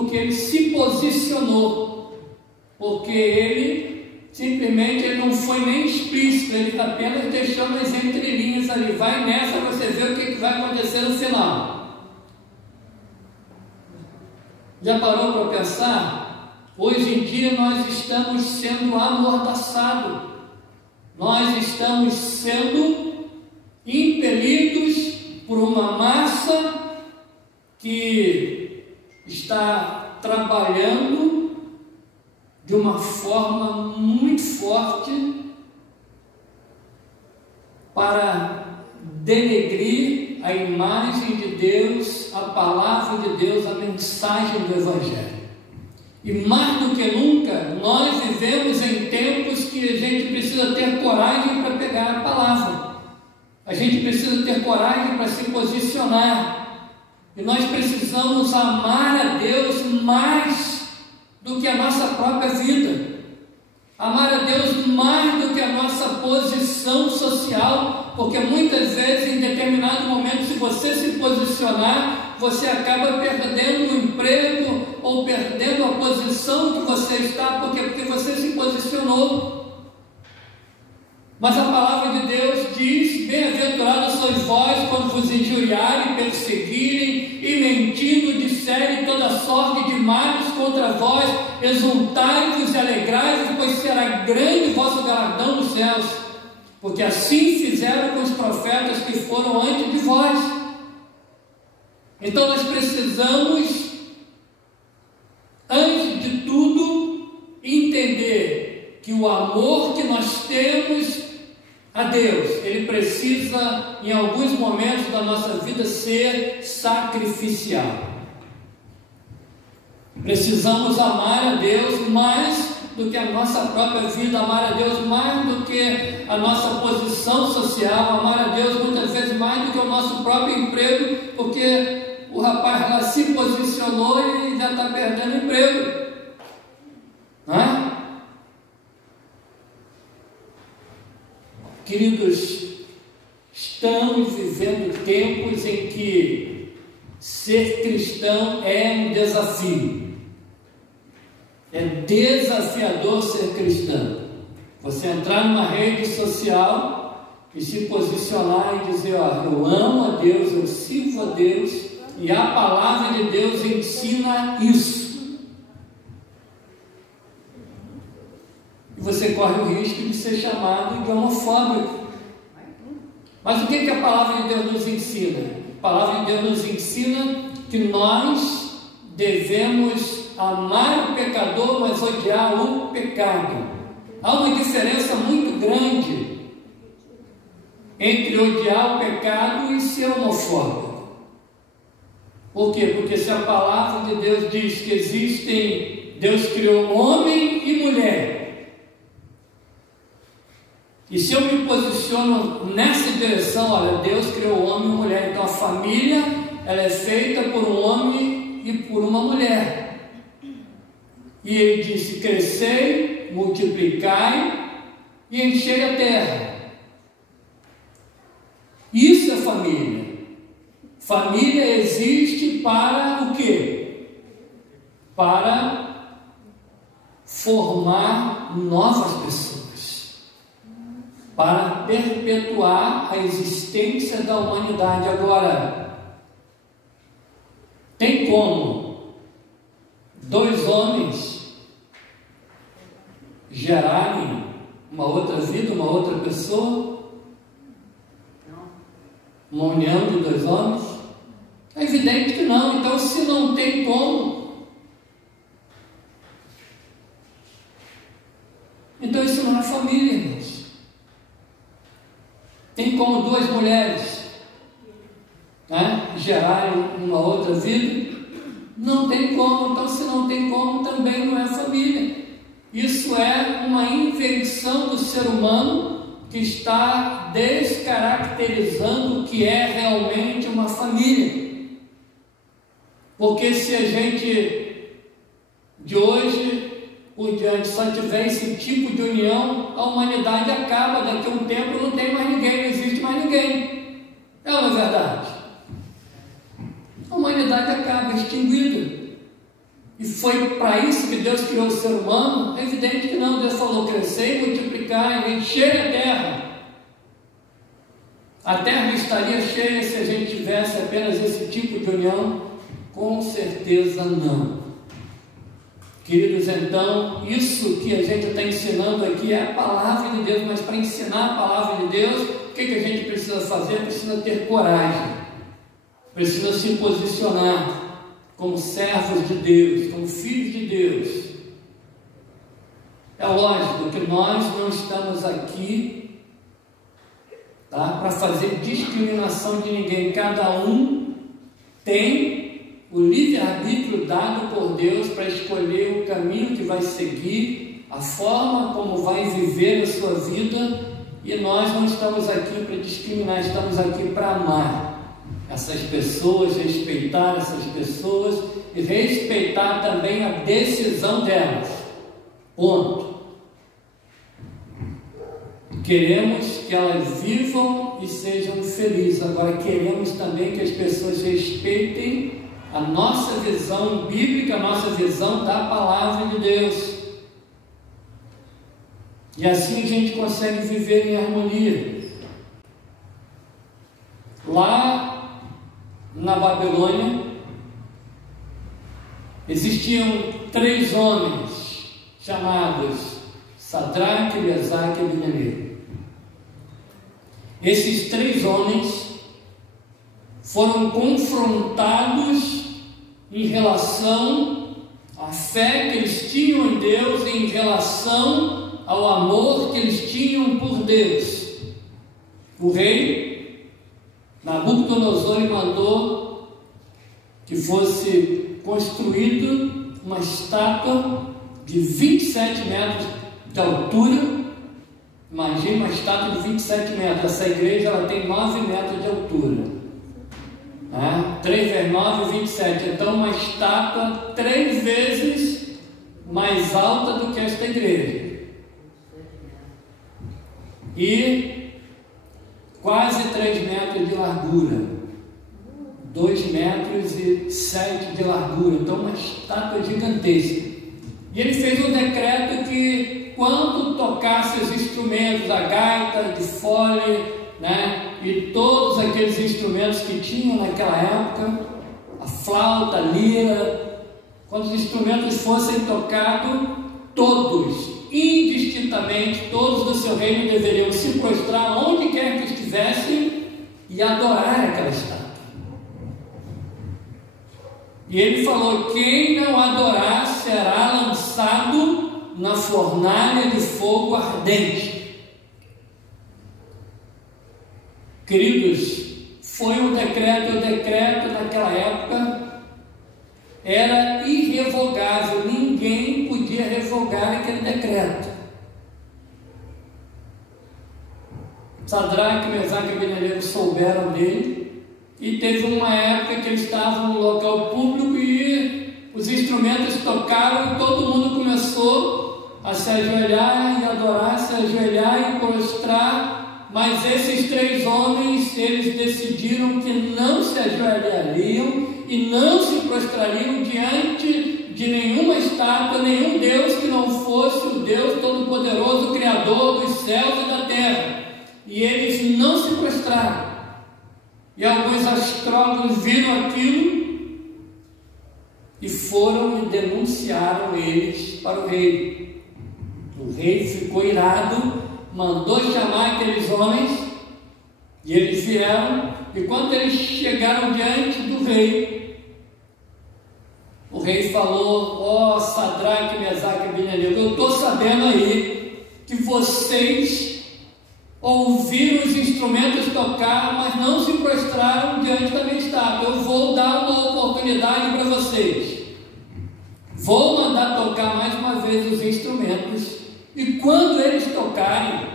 porque ele se posicionou, porque ele simplesmente ele não foi nem explícito, ele apenas deixou nas entrelinhas ali, vai nessa, você vê o que vai acontecer no final. Já parou para pensar? Hoje em dia nós estamos sendo amordaçados, nós estamos sendo impelidos por uma massa que está trabalhando de uma forma muito forte para denegrir a imagem de Deus, a palavra de Deus, a mensagem do Evangelho. E mais do que nunca, nós vivemos em tempos que a gente precisa ter coragem para pegar a palavra. A gente precisa ter coragem para se posicionar. E nós precisamos amar a Deus mais do que a nossa própria vida. Amar a Deus mais do que a nossa posição social, porque muitas vezes, em determinado momento, se você se posicionar, você acaba perdendo o emprego ou perdendo a posição que você está, porque você se posicionou. Mas a palavra de Deus diz: bem-aventurados sois vós quando vos injuriarem, perseguirem e mentindo disserem toda sorte de males contra vós, exultai-vos e alegrai-vos, pois será grande o vosso galardão nos céus, porque assim fizeram com os profetas que foram antes de vós. Então nós precisamos, antes de tudo, entender que o amor que nós temos a Deus, ele precisa, em alguns momentos da nossa vida, ser sacrificial. Precisamos amar a Deus mais do que a nossa própria vida, amar a Deus mais do que a nossa posição social, amar a Deus muitas vezes mais do que o nosso próprio emprego, porque o rapaz lá se posicionou e já está perdendo emprego, não é? Queridos, estamos vivendo tempos em que ser cristão é um desafio. É desafiador ser cristão. Você entrar numa rede social e se posicionar e dizer: ó, eu amo a Deus, eu sirvo a Deus, e a palavra de Deus ensina isso. E você corre o risco de ser chamado de homofóbico. Mas o que a palavra de Deus nos ensina? A palavra de Deus nos ensina que nós devemos amar o pecador, mas odiar o pecado. Há uma diferença muito grande entre odiar o pecado e ser homofóbico. Por quê? Porque se a palavra de Deus diz que existem, Deus criou homem e mulher, e se eu me posiciono nessa direção, olha, Deus criou homem e mulher, então a família, ela é feita por um homem e por uma mulher. E ele disse: crescei, multiplicai e enchei a terra. Isso é família. Família existe para o quê? Para formar novas pessoas, para perpetuar a existência da humanidade. Agora, tem como dois homens gerarem uma outra vida, uma outra pessoa? Uma união de dois homens? É evidente que não. Então, se não tem como, então isso não é família, irmãos. Tem como duas mulheres, né, gerarem uma outra vida? Não tem como. Então, se não tem como, também não é família. Isso é uma invenção do ser humano que está descaracterizando o que é realmente uma família. Porque se a gente de hoje por diante só tiver esse tipo de união, a humanidade acaba. Daqui a um tempo não tem mais ninguém, não existe mais ninguém. É uma verdade. A humanidade acaba, extinguida. E foi para isso que Deus criou o ser humano? É evidente que não. Deus falou: crescer, multiplicar, encher a terra. A terra estaria cheia se a gente tivesse apenas esse tipo de união? Com certeza não. Queridos, então, isso que a gente está ensinando aqui é a palavra de Deus, mas para ensinar a palavra de Deus, o que a gente precisa fazer? Precisa ter coragem, precisa se posicionar como servos de Deus, como filhos de Deus. É lógico que nós não estamos aqui, tá, para fazer discriminação de ninguém. Cada um tem o livre-arbítrio dado por Deus para escolher o caminho que vai seguir, a forma como vai viver a sua vida, e nós não estamos aqui para discriminar, estamos aqui para amar essas pessoas, respeitar essas pessoas e respeitar também a decisão delas. Ponto. Queremos que elas vivam e sejam felizes. Agora queremos também que as pessoas respeitem a nossa visão bíblica, a nossa visão da palavra de Deus. E assim a gente consegue viver em harmonia. Lá na Babilônia existiam 3 homens chamados Sadraque, Mesaque e Abednego. Esses 3 homens foram confrontados em relação à fé que eles tinham em Deus, em relação ao amor que eles tinham por Deus. O rei Nabucodonosor mandou que fosse construído uma estátua de 27 metros de altura. Imagine uma estátua de 27 metros. Essa igreja ela tem 9 metros de altura. 3 vezes 9, 27. Então uma estátua 3 vezes mais alta do que esta igreja. E quase 3 metros de largura. 2 metros e 7 de largura. Então uma estátua gigantesca. E ele fez um decreto que quando tocasse os instrumentos, a gaita de fole, e todos aqueles instrumentos que tinham naquela época, a flauta, a lira, quando os instrumentos fossem tocados, todos, indistintamente, todos do seu reino deveriam se prostrar onde quer que estivessem e adorar aquela estátua. E ele falou: quem não adorar será lançado na fornalha de fogo ardente. Queridos, foi um decreto, e o decreto naquela época era irrevogável, ninguém podia revogar aquele decreto. Sadraque, Mesaque e Abednego souberam dele, e teve uma época que eles estavam no local público e os instrumentos tocaram e todo mundo começou a se ajoelhar e adorar, se ajoelhar e prostrar. Mas esses 3 homens, eles decidiram que não se ajoelhariam e não se prostrariam diante de nenhuma estátua, nenhum Deus que não fosse o Deus Todo-Poderoso, Criador dos céus e da terra. E eles não se prostraram. E alguns astrólogos viram aquilo e foram e denunciaram eles para o rei. O rei ficou irado, mandou chamar aqueles homens, e eles vieram, e quando eles chegaram diante do rei, o rei falou: ó Sadraque, Mesaque e Abednego, eu estou sabendo aí que vocês ouviram os instrumentos tocar, mas não se prostraram diante da minha estátua. Eu vou dar uma oportunidade para vocês, vou mandar tocar mais uma vez os instrumentos, e quando eles tocarem,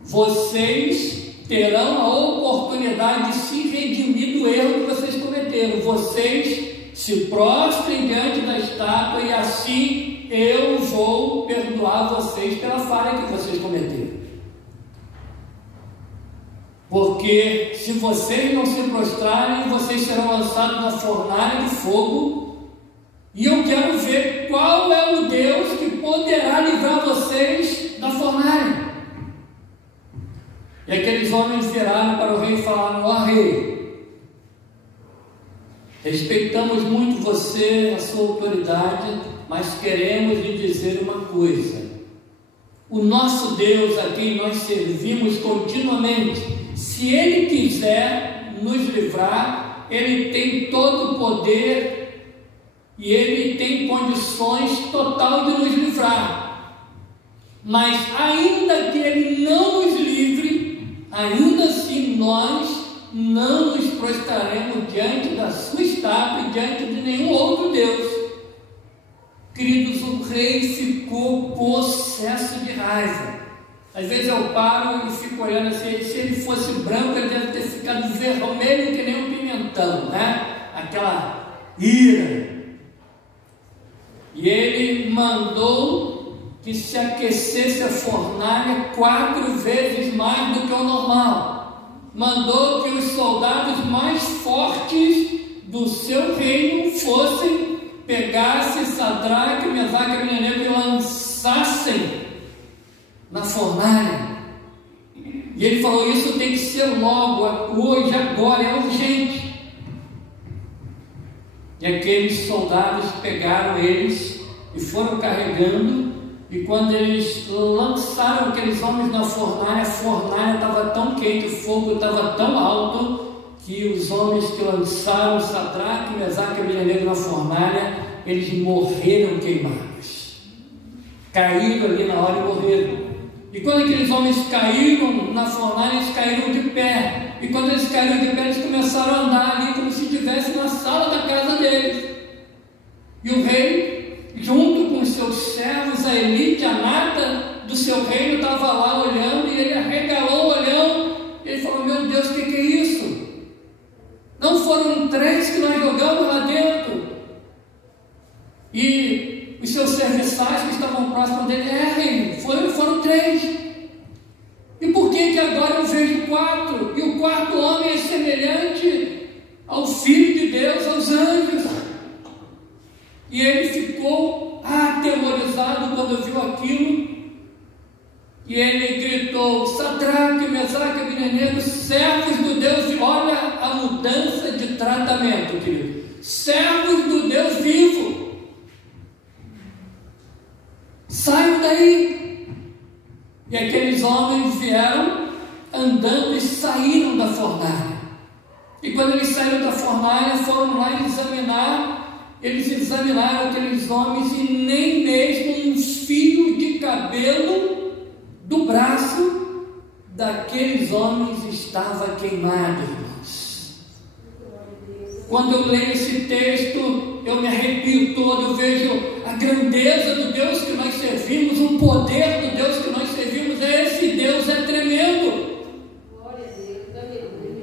vocês terão a oportunidade de se redimir do erro que vocês cometeram. Vocês se prostrem diante da estátua e assim eu vou perdoar vocês pela falha que vocês cometeram. Porque se vocês não se prostrarem, vocês serão lançados na fornalha de fogo livrar vocês da fornalha. E aqueles homens viraram para o rei e falaram: ó rei, respeitamos muito você, a sua autoridade, mas queremos lhe dizer uma coisa: o nosso Deus, a quem nós servimos continuamente, se Ele quiser nos livrar, Ele tem todo o poder e Ele tem condições total de nos livrar. Mas ainda que Ele não nos livre, ainda assim nós não nos prostraremos diante da sua estátua e diante de nenhum outro Deus. Queridos, o rei ficou possesso de raiva. Às vezes eu paro e fico olhando assim, se ele fosse branco, ele deve ter ficado vermelho que nem um pimentão, né? Aquela ira. E ele mandou que se aquecesse a fornalha 4 vezes mais do que o normal. Mandou que os soldados mais fortes do seu reino pegassem Sadraque, Mesaque e Abednego e lançassem na fornalha. E ele falou: isso tem que ser logo, hoje, agora, é urgente. E aqueles soldados pegaram eles e foram carregando, e quando eles lançaram aqueles homens na fornalha, a fornalha estava tão quente, o fogo estava tão alto, que os homens que lançaram Sadraque, Mesaque e Abednego na fornalha, eles morreram queimados, caíram ali na hora e morreram. E quando aqueles homens caíram na fornalha, eles caíram de pé, e quando eles caíram de pé, eles começaram a andar ali como se estivessem na sala da casa deles. E o rei, junto com os seus servos, a elite, a nata do seu reino, estava lá olhando, e ele arregalou o olhão, e ele falou: meu Deus, o que é isso? Não foram 3 que nós jogamos lá dentro? E os seus serviçais que estavam próximos dele: rei, foram 3. E por que agora eu vejo 4? E o 4º homem é semelhante ao Filho de Deus, aos anjos. E ele ficou atemorizado quando viu aquilo. E ele gritou: Sadraque, Mesaque e Abednego, servos do Deus vivo. Olha a mudança de tratamento, querido. Servos do Deus vivo, saiam daí. E aqueles homens vieram andando e saíram da fornalha. E quando eles saíram da fornalha, foram lá examinar. Eles examinaram aqueles homens e nem mesmo um fio de cabelo do braço daqueles homens estava queimado, irmãos. Quando eu leio esse texto, eu me arrepio todo, eu vejo a grandeza do Deus que nós servimos, o poder do Deus que nós servimos. Esse Deus é tremendo.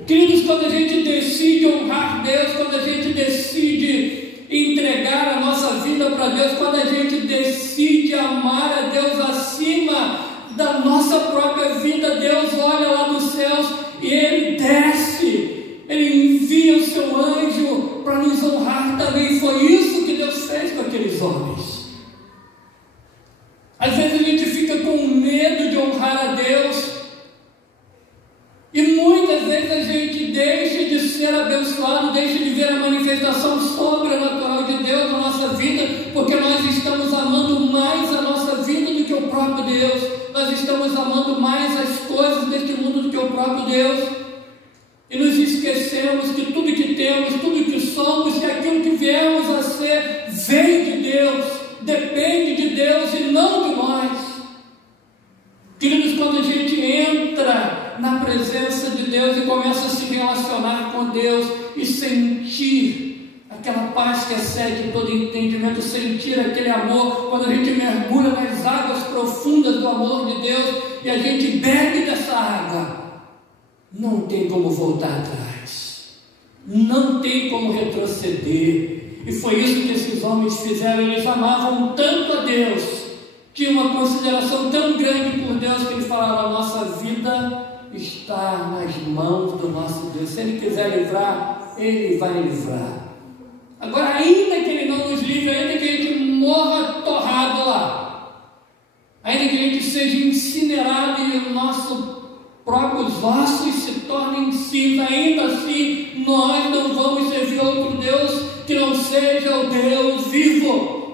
Queridos, quando a gente decide honrar Deus, quando a gente decide entregar a nossa vida para Deus, quando a gente decide amar a Deus acima da nossa própria vida, Deus olha lá dos céus e Ele desce, Ele envia o seu anjo para nos honrar também. Foi isso que Deus fez com aqueles homens. Às vezes a gente fica com medo de honrar a Deus, e muitas vezes a gente deixa de ser abençoado, deixa de ver a manifestação sobrenatural de Deus na nossa vida, porque nós estamos amando mais a nossa vida do que o próprio Deus. Nós estamos amando mais as coisas deste mundo do que o próprio Deus, e nos esquecemos que tudo que temos, tudo que somos e aquilo que viemos a ser vem de Deus, depende de Deus e não de nós. Queridos, quando a gente entra na presença de Deus e começa a se relacionar com Deus e sentir aquela paz que excede todo entendimento, sentir aquele amor, quando a gente mergulha nas águas profundas do amor de Deus e a gente bebe dessa água, não tem como voltar atrás, não tem como retroceder. E foi isso que esses homens fizeram. Eles amavam tanto a Deus, tinham uma consideração tão grande por Deus, que eles falaram: a nossa vida está nas mãos do nosso Deus, se Ele quiser livrar, Ele vai livrar. Agora, ainda que Ele não nos livre, ainda que a gente morra torrado lá, nossos próprios ossos se tornem cinza, ainda assim nós não vamos servir outro Deus que não seja o Deus vivo.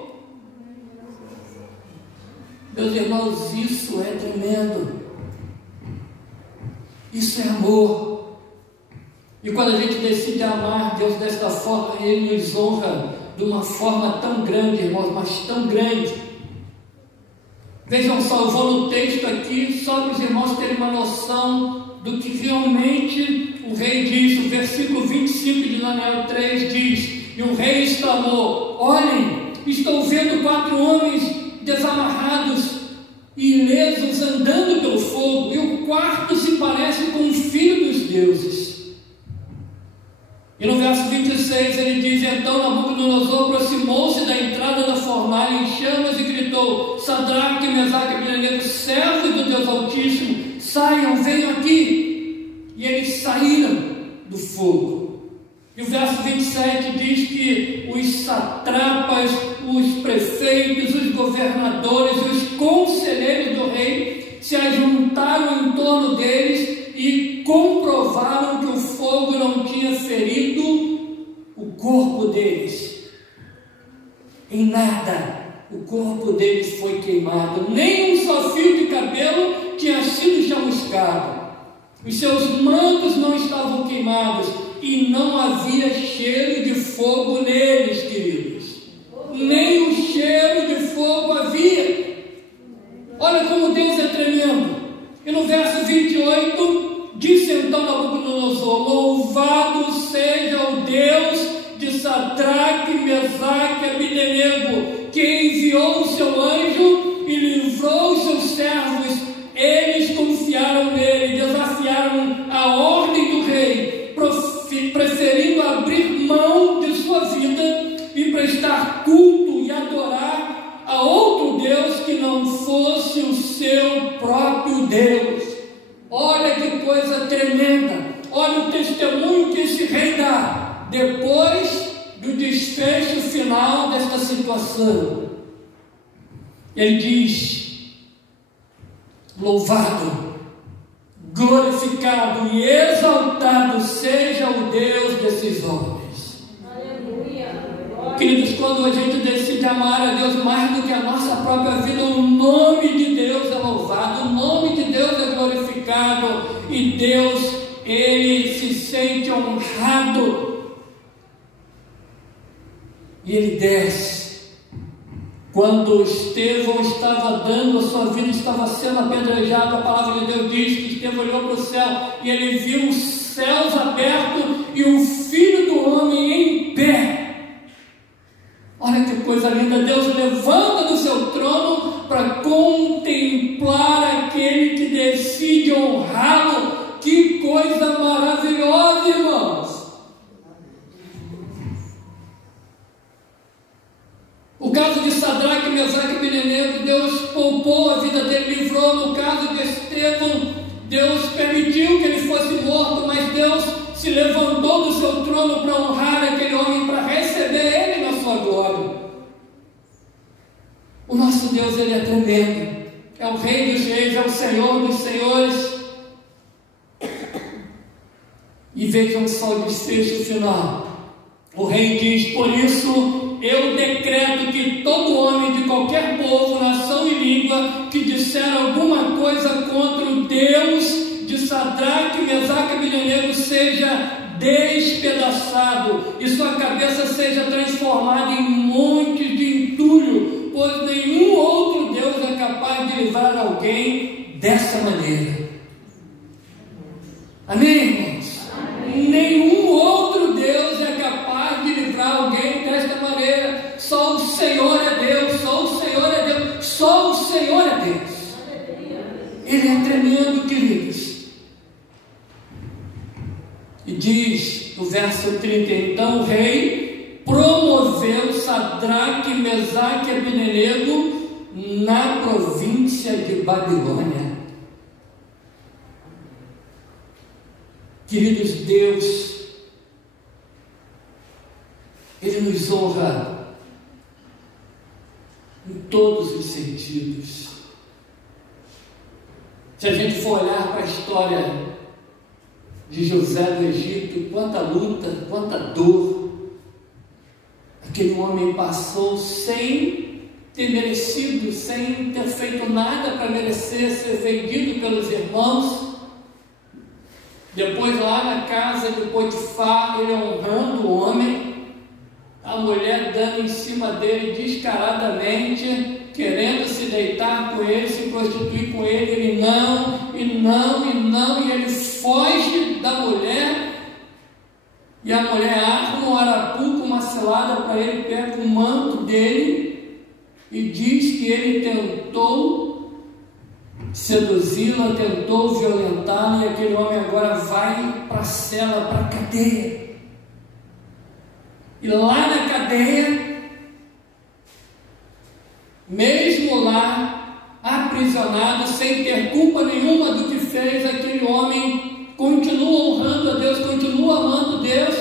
Meus irmãos, isso é tremendo. Isso é amor. E quando a gente decide amar Deus desta forma, Ele nos honra de uma forma tão grande, irmãos, mas tão grande. Vejam só, eu vou no texto aqui, só para os irmãos terem uma noção do que realmente o rei diz. O versículo 25 de Daniel 3 diz: e o rei exclamou: olhem, estou vendo 4 homens desamarrados e ilesos andando pelo fogo, e o quarto se parece com o filho dos deuses. E no verso 26 ele diz: então Nabucodonosor aproximou-se da entrada da fornalha em chamas e gritou: Sadraque, Mesaque e Abednego, servos do Deus Altíssimo, saiam, venham aqui. E eles saíram do fogo. E o verso 27 diz que os satrapas, os prefeitos, os governadores, os conselheiros do rei se ajuntaram em torno deles e comprovaram que o fogo não tinha ferido o corpo deles. Em nada o corpo deles foi queimado, nem um só fio de cabelo tinha sido chamuscado. Os seus mantos não estavam queimados e não havia cheiro de fogo neles, queridos. Nem o cheiro de fogo havia. Olha como Deus é tremendo. E no verso 28, disse então Nabucodonosor: louvado seja o Deus de Sadraque, Mesaque e Abednego, que enviou o seu anjo e livrou os seus servos. Eles confiaram nele, desafiaram a ordem do rei, preferindo abrir mão de sua vida e prestar culto e adorar a outro Deus que não fosse o seu próprio Deus. Olha que coisa tremenda. Olha o testemunho que esse rei dá depois do desfecho final desta situação. Ele diz: louvado, glorificado e exaltado seja o Deus desses homens. Aleluia. Queridos, quando a gente decide amar a Deus mais do que a nossa própria vida, o nome de Deus é louvado, o nome de Deus é glorificado, e Deus, Ele se sente honrado, e Ele desce. Quando Estevão estava dando a sua vida, estava sendo apedrejado, a palavra de Deus diz que Estevão olhou para o céu e ele viu os céus abertos e o Filho do Homem em pé. Olha que coisa linda. Deus levanta do seu trono para contemplar aquele que decide honrá-lo. Que coisa maravilhosa, irmãos. O caso de Sadraque, Mesaque e Abednego, Deus poupou a vida dele, livrou. No caso de Estevão, Deus permitiu que ele fosse morto, mas Deus se levantou do seu trono para honrar aquele homem, para receber ele na sua glória. O nosso Deus, Ele é tremendo, é o Rei dos Reis, é o Senhor dos Senhores. E vejam só o desfecho final. O rei diz: por isso eu decreto que todo homem de qualquer povo, nação e língua que disser alguma coisa contra o Deus de Sadraque, Mesaque e Abednego seja despedaçado e sua cabeça seja transformada em montes de entulho, pois nenhum outro Deus é capaz de livrar alguém dessa maneira. Amém, irmãos? Amém. Nenhum outro Deus é capaz de livrar alguém desta maneira. Só o Senhor é Deus, só o Senhor é Deus, só o Senhor é Deus. Ele é tremendo, queridos. E diz no verso 30: então o rei promoveu Sadraque, Mesaque e Abednego na província de Babilônia. Queridos, Deus, Ele nos honra em todos os sentidos. Se a gente for olhar para a história de José do Egito, quanta luta, quanta dor aquele homem passou sem ter merecido, sem ter feito nada para merecer ser vendido pelos irmãos. Depois lá na casa de Potifar, ele honrando o homem, a mulher dando em cima dele descaradamente, querendo se deitar com ele, se prostituir com ele, ele não, e ele foge da mulher, e a mulher arma um arapuca, uma cilada para ele, pega o manto dele, e diz que ele tentou seduzi-la, tentou violentá-la, e aquele homem agora vai para a cela, para a cadeia. E lá na cadeia, mesmo lá, aprisionado, sem ter culpa nenhuma do que fez, aquele homem continua honrando a Deus, continua amando Deus,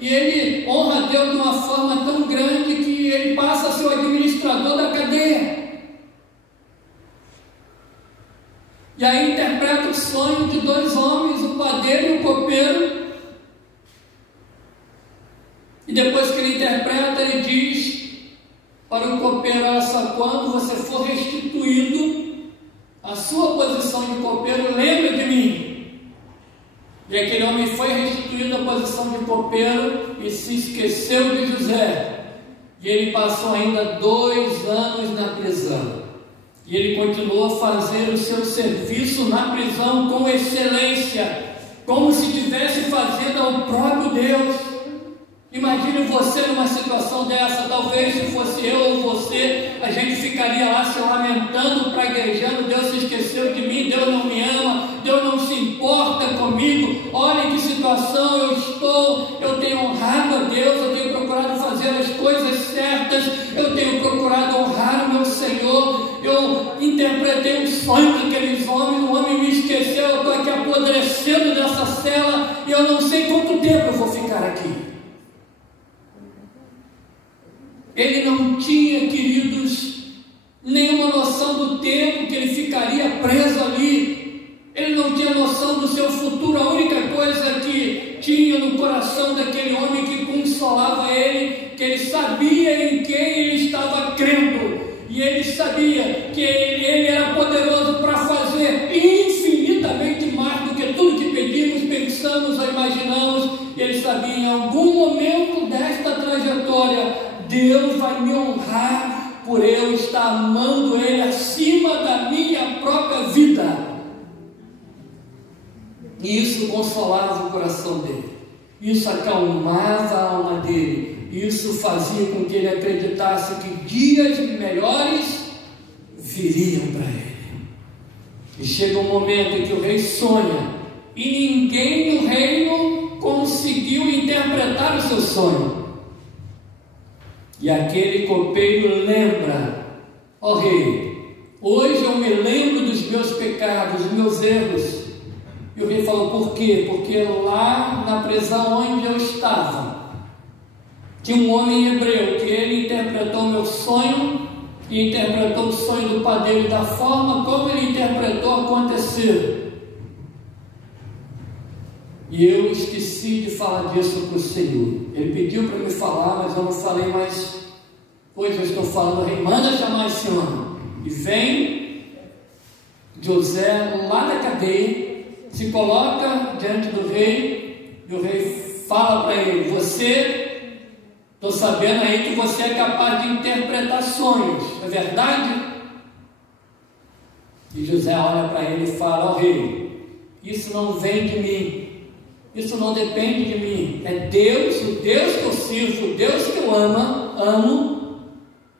e ele honra a Deus de uma forma tão grande que ele passa a ser o administrador da cadeia. E aí interpreta o sonho de dois homens, o padeiro e o copeiro. E depois que ele interpreta, ele diz para o copeiro: olha só, quando você for restituído a sua posição de copeiro, lembra de mim. E aquele homem foi restituído à posição de copeiro e se esqueceu de José. E ele passou ainda 2 anos na prisão. E ele continuou a fazer o seu serviço na prisão com excelência, como se estivesse fazendo ao próprio Deus. Imagine você numa situação dessa. Talvez se fosse eu ou você, a gente ficaria lá se lamentando, praguejando: Deus se esqueceu de mim, Deus não me ama, Deus não se importa comigo, olha em que situação eu estou. Eu tenho honrado a Deus, eu tenho procurado fazer as coisas certas, eu tenho procurado honrar o meu Senhor, eu interpretei o sonho daqueles homens, o homem me esqueceu, eu estou aqui apodrecendo nessa cela e eu não sei quanto tempo eu vou ficar aqui. Ele não tinha, queridos, nenhuma noção do tempo que ele ficaria preso ali. Ele não tinha noção do seu futuro. A única coisa que tinha no coração daquele homem que consolava ele, que ele sabia em quem ele estava crendo, e ele sabia que ele era poderoso para fazer infinitamente mais do que tudo que pedimos, pensamos ou imaginamos. E ele sabia: em algum momento desta trajetória, Deus vai me honrar por eu estar amando Ele acima da minha própria vida. E isso consolava o coração dele, isso acalmava a alma dele, isso fazia com que ele acreditasse que dias melhores viriam para ele. E chega um momento em que o rei sonha, e ninguém no reino conseguiu interpretar o seu sonho. E aquele copeiro lembra: ó rei, hoje eu me lembro dos meus pecados, dos meus erros. E o rei falou: por quê? Porque lá na prisão onde eu estava, tinha um homem hebreu que ele interpretou meu sonho e interpretou o sonho do padeiro, da forma como ele interpretou aconteceu. E eu esqueci de falar disso para o Senhor. Ele pediu para me falar, mas eu não falei mais. Hoje eu estou falando: rei, manda chamar esse homem. E vem José lá na cadeia, se coloca diante do rei, e o rei fala para ele: você, estou sabendo aí que você é capaz de interpretar sonhos, é verdade? E José olha para ele e fala: ó rei, isso não vem de mim. Isso não depende de mim, é Deus, o Deus que eu sirvo, o Deus que eu amo,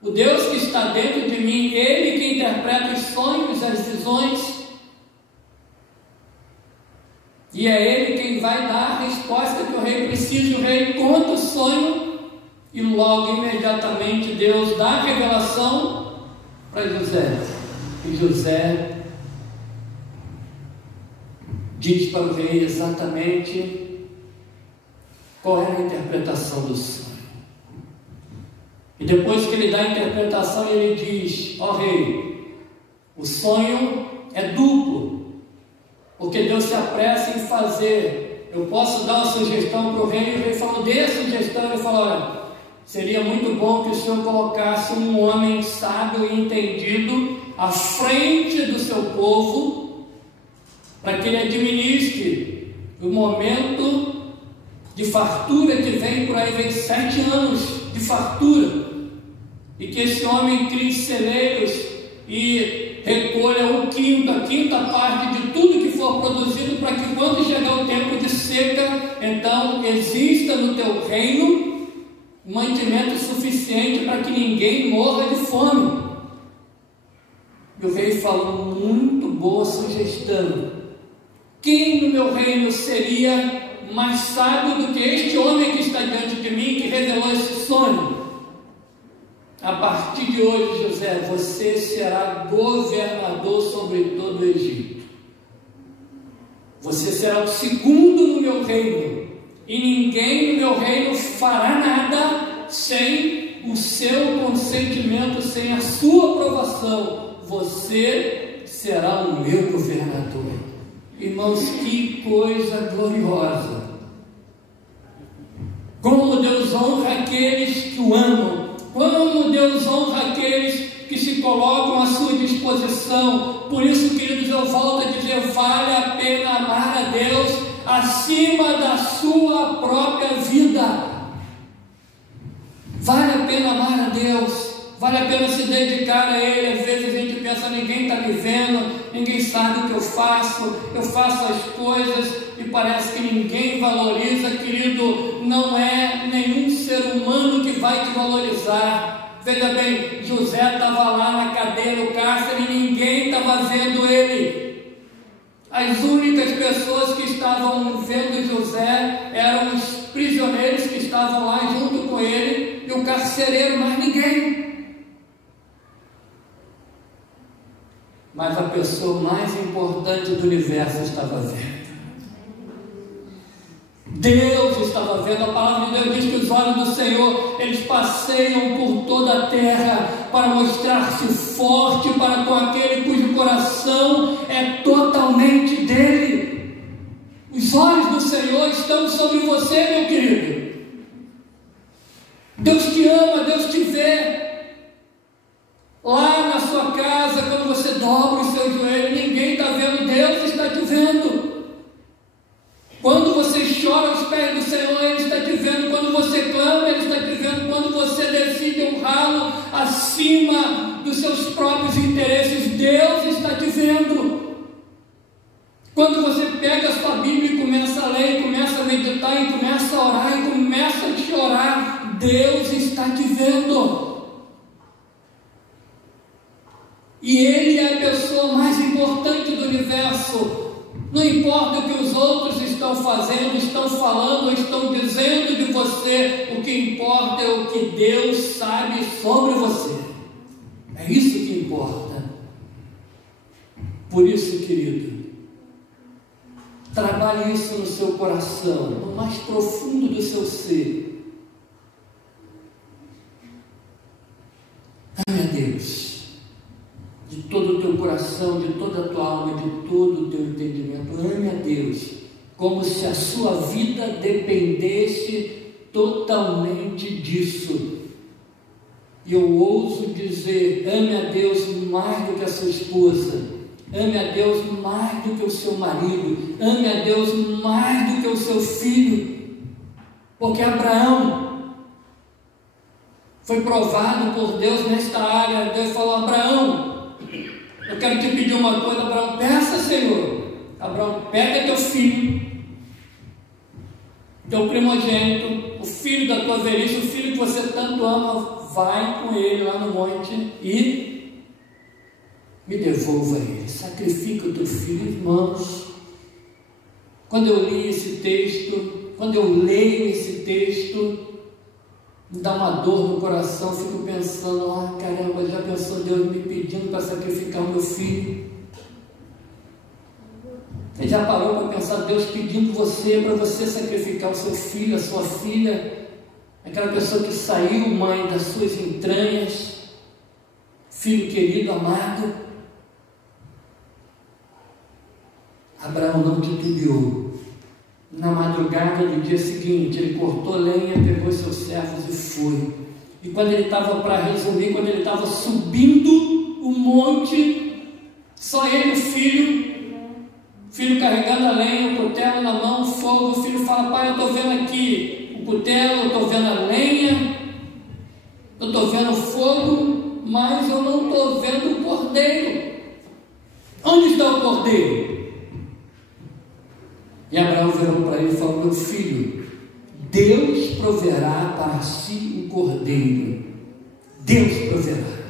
o Deus que está dentro de mim, Ele que interpreta os sonhos, as visões, e é Ele quem vai dar a resposta que o rei precisa. O rei conta o sonho, e logo, imediatamente, Deus dá a revelação para José, e José diz para o rei exatamente qual era a interpretação do sonho. E depois que ele dá a interpretação, ele diz: ó rei, o sonho é duplo. porque Deus se apressa em fazer. Eu posso dar uma sugestão para o rei, e o rei falou, dê a sugestão, ele falou, olha, seria muito bom que o senhor colocasse um homem sábio e entendido à frente do seu povo, para que ele administre o momento de fartura que vem por aí, vem 7 anos de fartura, e que esse homem crie celeiros e recolha a quinta parte de tudo que for produzido, para que quando chegar o tempo de seca, então exista no teu reino mantimento suficiente para que ninguém morra de fome. E o rei falou, muito boa sugestão. Quem no meu reino seria mais sábio do que este homem que está diante de mim, que revelou esse sonho? A partir de hoje, José, você será governador sobre todo o Egito. Você será o segundo no meu reino, e ninguém no meu reino fará nada sem o seu consentimento, sem a sua aprovação. Você será o meu governador. Irmãos, que coisa gloriosa! Como Deus honra aqueles que o amam, como Deus honra aqueles que se colocam à sua disposição. Por isso, queridos, eu volto a dizer, vale a pena amar a Deus acima da sua própria vida. Vale a pena amar a Deus, vale a pena se dedicar a Ele. Às vezes a gente pensa, ninguém está me vendo, ninguém sabe o que eu faço as coisas e parece que ninguém valoriza. Querido, não é nenhum ser humano que vai te valorizar. Veja bem, José estava lá na cadeia, no cárcere, e ninguém estava vendo ele. As únicas pessoas que estavam vendo José eram os prisioneiros que estavam lá junto com ele e o carcereiro, mais ninguém. Mas a pessoa mais importante do universo estava vendo. Deus estava vendo. A palavra de Deus diz que os olhos do Senhor, eles passeiam por toda a terra para mostrar-se forte para com aquele cujo coração é totalmente dele. Os olhos do Senhor estão sobre você, meu querido. Deus te ama, Deus te vê. Lá na sua casa, quando você dobra o seu joelho, ninguém está vendo, Deus está te vendo. Quando você chora aos pés do Senhor, Ele está te vendo. Quando você clama, Ele está te vendo. Quando você decide honrá-lo acima dos seus próprios interesses, Deus está te vendo. Quando você pega a sua Bíblia e começa a ler, e começa a meditar, e começa a orar, e começa a chorar, Deus está te vendo. E Ele é a pessoa mais importante do universo. Não importa o que os outros estão fazendo, estão falando, ou estão dizendo de você, o que importa é o que Deus sabe sobre você. É isso que importa. Por isso, querido, trabalhe isso no seu coração, no mais profundo do seu ser. Ame a Deus de todo o teu coração, de toda a tua alma, de todo o teu entendimento. Ame a Deus como se a sua vida dependesse totalmente disso. E eu ouso dizer, ame a Deus mais do que a sua esposa, ame a Deus mais do que o seu marido, ame a Deus mais do que o seu filho, porque Abraão foi provado por Deus nesta área. Deus falou, Abraão, eu quero te pedir uma coisa. Abraão, peça, Senhor. Abraão, pega teu filho, teu primogênito, o filho da tua velhice, o filho que você tanto ama, vai com ele lá no monte e me devolva ele. Sacrifica o teu filho. Irmãos, quando eu li esse texto, quando eu leio esse texto, me dá uma dor no coração. Fico pensando, caramba, já pensou Deus me pedindo para sacrificar o meu filho? Você já parou para pensar Deus pedindo você, para você sacrificar o seu filho, a sua filha, aquela pessoa que saiu, mãe, das suas entranhas, filho querido, amado? Abraão não titubeou. Na madrugada do dia seguinte, ele cortou lenha, pegou seus servos e foi. E quando ele estava, para resumir, quando ele estava subindo o monte, só ele, o filho carregando a lenha, o cutelo na mão, o fogo, o filho fala: pai, eu estou vendo aqui o cutelo, eu estou vendo a lenha, eu estou vendo o fogo, mas eu não estou vendo o cordeiro. Onde está o cordeiro? E Abraão virou para ele e falou: meu filho, Deus proverá para si um cordeiro. Deus proverá.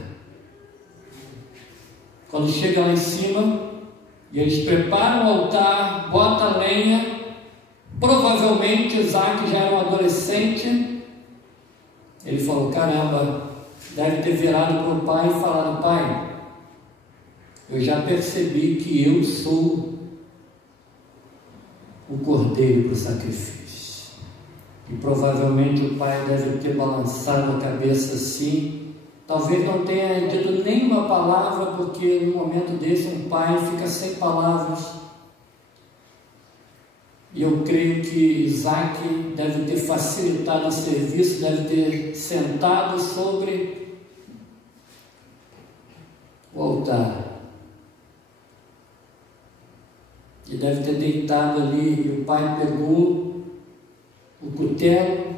Quando chega lá em cima, e eles preparam o altar, botam a lenha, provavelmente Isaac já era um adolescente. Ele falou: caramba, deve ter virado para o pai e falado: pai, eu já percebi que eu sou o cordeiro para o sacrifício. E provavelmente o pai deve ter balançado a cabeça assim, talvez não tenha dito nenhuma palavra, porque no momento desse um pai fica sem palavras. E eu creio que Isaac deve ter facilitado o serviço, deve ter sentado sobre o altar. E deve ter deitado ali, e o pai pegou o cutelo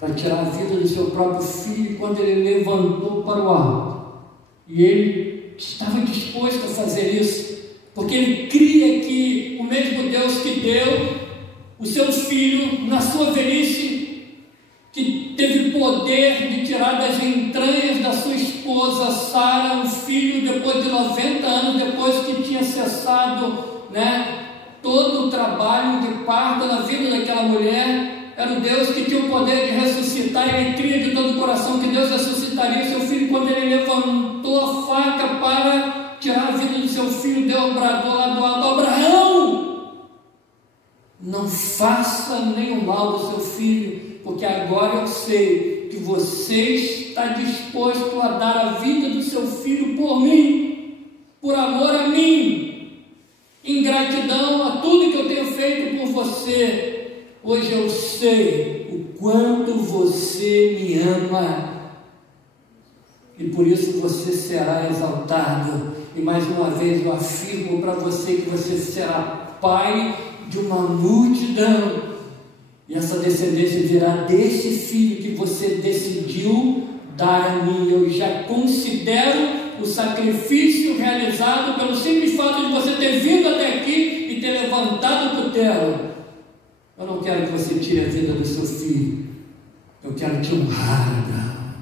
para tirar a vida do seu próprio filho, quando ele levantou para o alto. E ele estava disposto a fazer isso, porque ele cria que o mesmo Deus que deu o seu filho na sua velhice, que teve poder de tirar das entranhas da sua esposa Sara um filho depois de 90 anos, depois que tinha cessado todo o trabalho de parto na vida daquela mulher, era o Deus que tinha o poder de ressuscitar. Ele cria de todo o coração que Deus ressuscitaria seu filho. Quando ele levantou a faca para tirar a vida do seu filho, Deus bradou lá do alto: Abraão, não faça nenhum mal do seu filho, porque agora eu sei que você está disposto a dar a vida do seu filho por mim, por amor a mim, em gratidão a tudo que eu tenho feito por você. Hoje eu sei o quanto você me ama, e por isso você será exaltado. E mais uma vez eu afirmo para você que você será pai de uma multidão, e essa descendência virá desse filho que você decidiu dar a mim. Eu já considero o sacrifício realizado pelo simples fato de você ter vindo até aqui e ter levantado o cutelo. Eu não quero que você tire a vida do seu filho, eu quero te honrar, Abraão.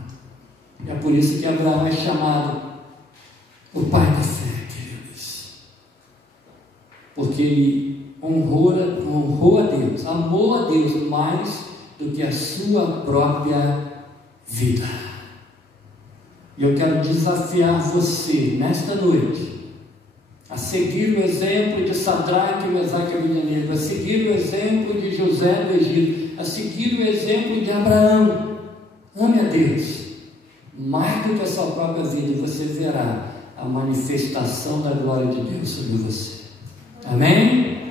E é por isso que Abraão é chamado o pai da fé, queridos, porque ele honrou a Deus, amou a Deus mais do que a sua própria vida. E eu quero desafiar você nesta noite a seguir o exemplo de Sadraque, Mesaque e Abednego, a seguir o exemplo de José do Egito, a seguir o exemplo de Abraão. Ame a Deus mais do que a sua própria vida, e você verá a manifestação da glória de Deus sobre você. Amém?